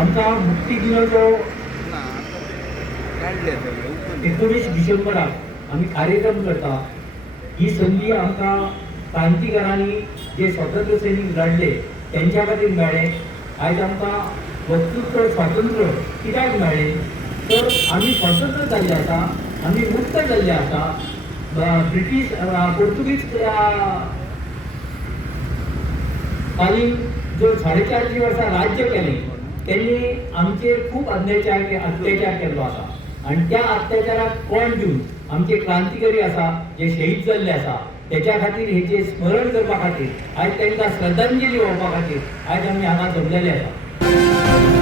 आमचा मुक्ती दिनाचो 19 डिसेंबराक आम्ही कार्यक्रम करता. ही संधी आमकां क्रांतिकारांनी जे स्वतंत्र सैनिक लढले त्यांच्या खातीर मेळ्ळे. आयज आमकां वक्तृत्व स्वातंत्र्य कित्याक मेळ्ळें तर आमी स्वतंत्र जाल्ले आसा, आमी मुक्त जाल्ले आसा. ब्रिटीश पोर्तुगीज कालीन जो 450 वर्सां राज्य केलें त्यांनी आमचेर खूब अत्याचार केल्लो आसा आणि त्या अत्याचाराक कोण दिवन आमचे क्रांतिकारी आसा जे शहीद जाल्ले आसा त्याच्या खातीर हेचे स्मरण करपा खातीर आयज तांकां श्रद्धांजली ओंपपा खातीर आयज आमी हांगा जमलेले आसा.